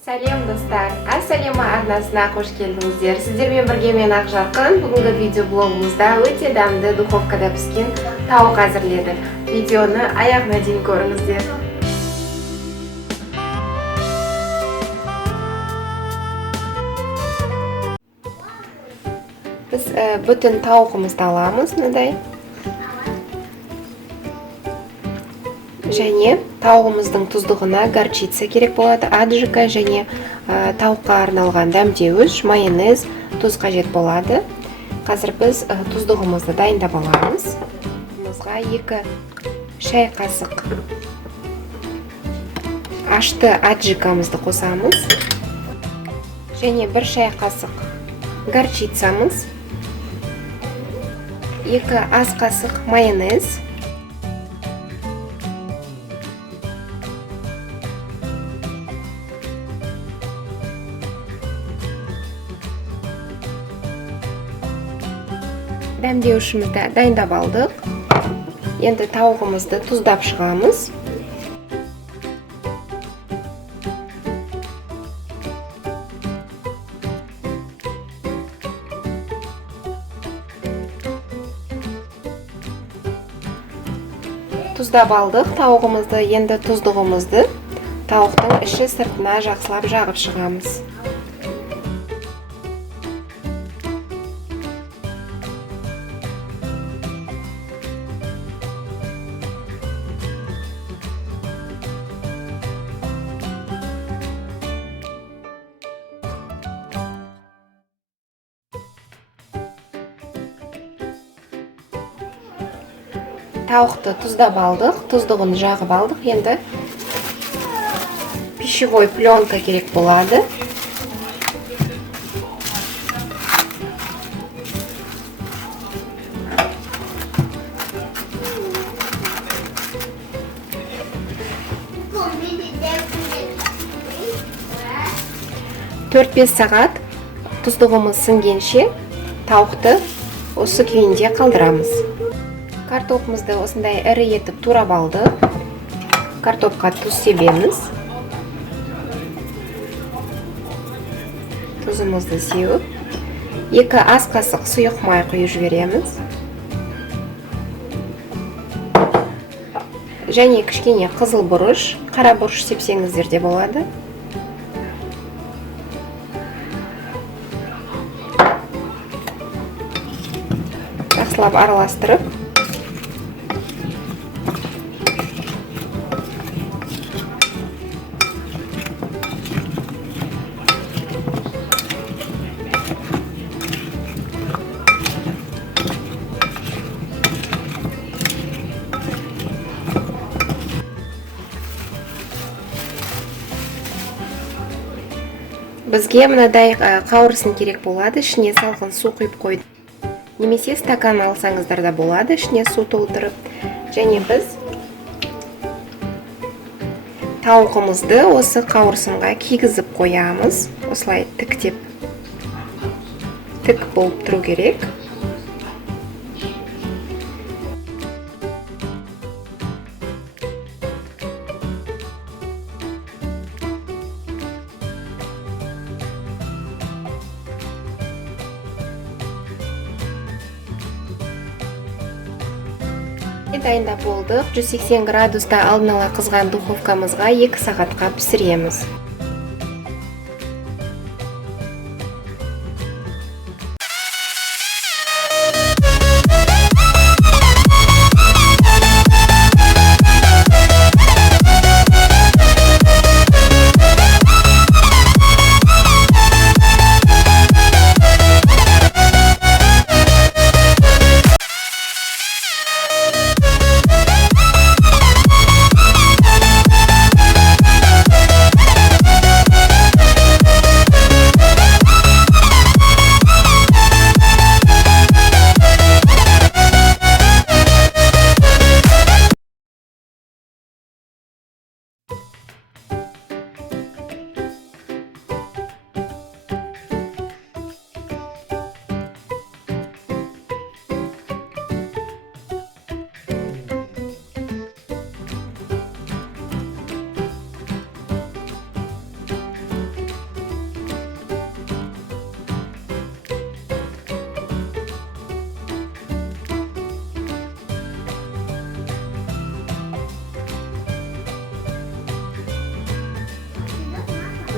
Сәлем достар, Ассалема арнасына қош келдіңіздер. Сіздермен бірге мен Ақжарқын. Бүгінгі видеоблогымызда өте дәмді духовкада піскен тауық әзірледік. Видеоны аяғына дейін көріңіздер. Біз бүтін тауығымызды аламыз, мындай. Және тауығымыздың тұздығына горчица керек болады, аджика және тауыққа арналған дәмдеуіш, майонез, тұз қажет болады. Қазір біз тұздығымызды дайындап аламыз. Мұзға 2 шай қасық ашты аджикамызды қосамыз. Және 1 шай қасық горчицамыз, 2 ас қасық майонез, дәмдеуішімізді дайындап алдық. Енді тауығымызды тұздап шығамыз. Тұздап алдық тауығымызды, енді тұздығымызды тауықтың іші сыртына жақсылап жағып шығамыз. Тауықты тұздап алдық, тұздығын жағып алдық. Енді пищевой пленка керек болады. Төрт-бес сағат тұздығымыз сіңгенше тауықты осы күйінде қалдырамыз. Картопымызды осындай ірі етіп турап алдық. Картопқа тұз себеміз. Тұзымызды сеуіп, 2 ас қасық сұйық май құйып жібереміз. Және кішкене қызыл бұрыш, қара бұрыш сепсеңіздер де болады. Жақсылап араластырып, бізге мынадай қауырсын керек болады. Ішіне салқын су құйып қойдым. Немесе стакан алсаңыздар да болады, ішіне су толтырып. Және біз тауығымызды осы қауырсынға кигізіп қоямыз. Осылай тіктеп, тік болып тұру керек. Дайындап болдық. 180 градуста алдын ала қызған духовкамызға 2 сағатқа пісіреміз.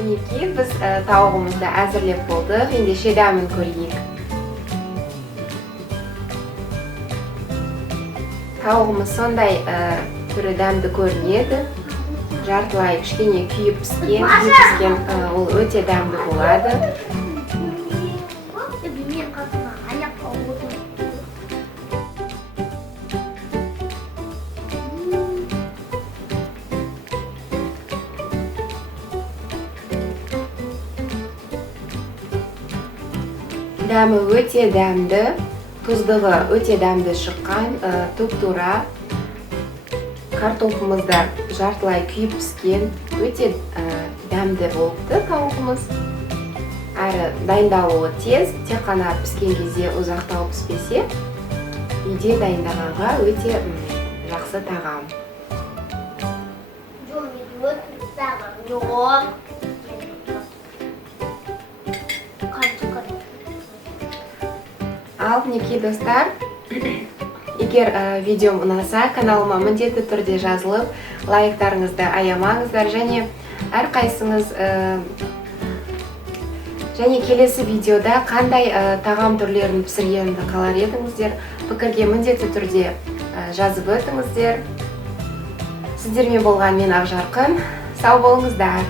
Мінекей, біз тауығымызды әзірлеп болдық. Ендеше дәмін көрейік. Тауығымыз сондай түрі дәмді көрінеді. Жартылай кішкене күйіп піскен, ол өте дәмді болады. Дәмі өте дәмді, тұздығы өте дәмді шыққан, тұп-тура. Картофымызда жартылай күйіп піскен, өте дәмді болыпты тауығымыз. Әрі дайындалуы тез, тек қана піскен кезде ұзақтау піспесе, үйде дайындағанға өте жақсы тағам. Ал, мінекей достар, егер видеом ұнаса, каналыма міндетті түрде жазылып, лайктарыңызды аямаңыздар, және әрқайсыңыз және келесі видеода қандай тағам түрлерін пісіргенімді қалар едіңіздер, пікірге міндетті түрде жазып өтіңіздер. Сіздермен болған мен Ақжарқын. Сау болыңыздар.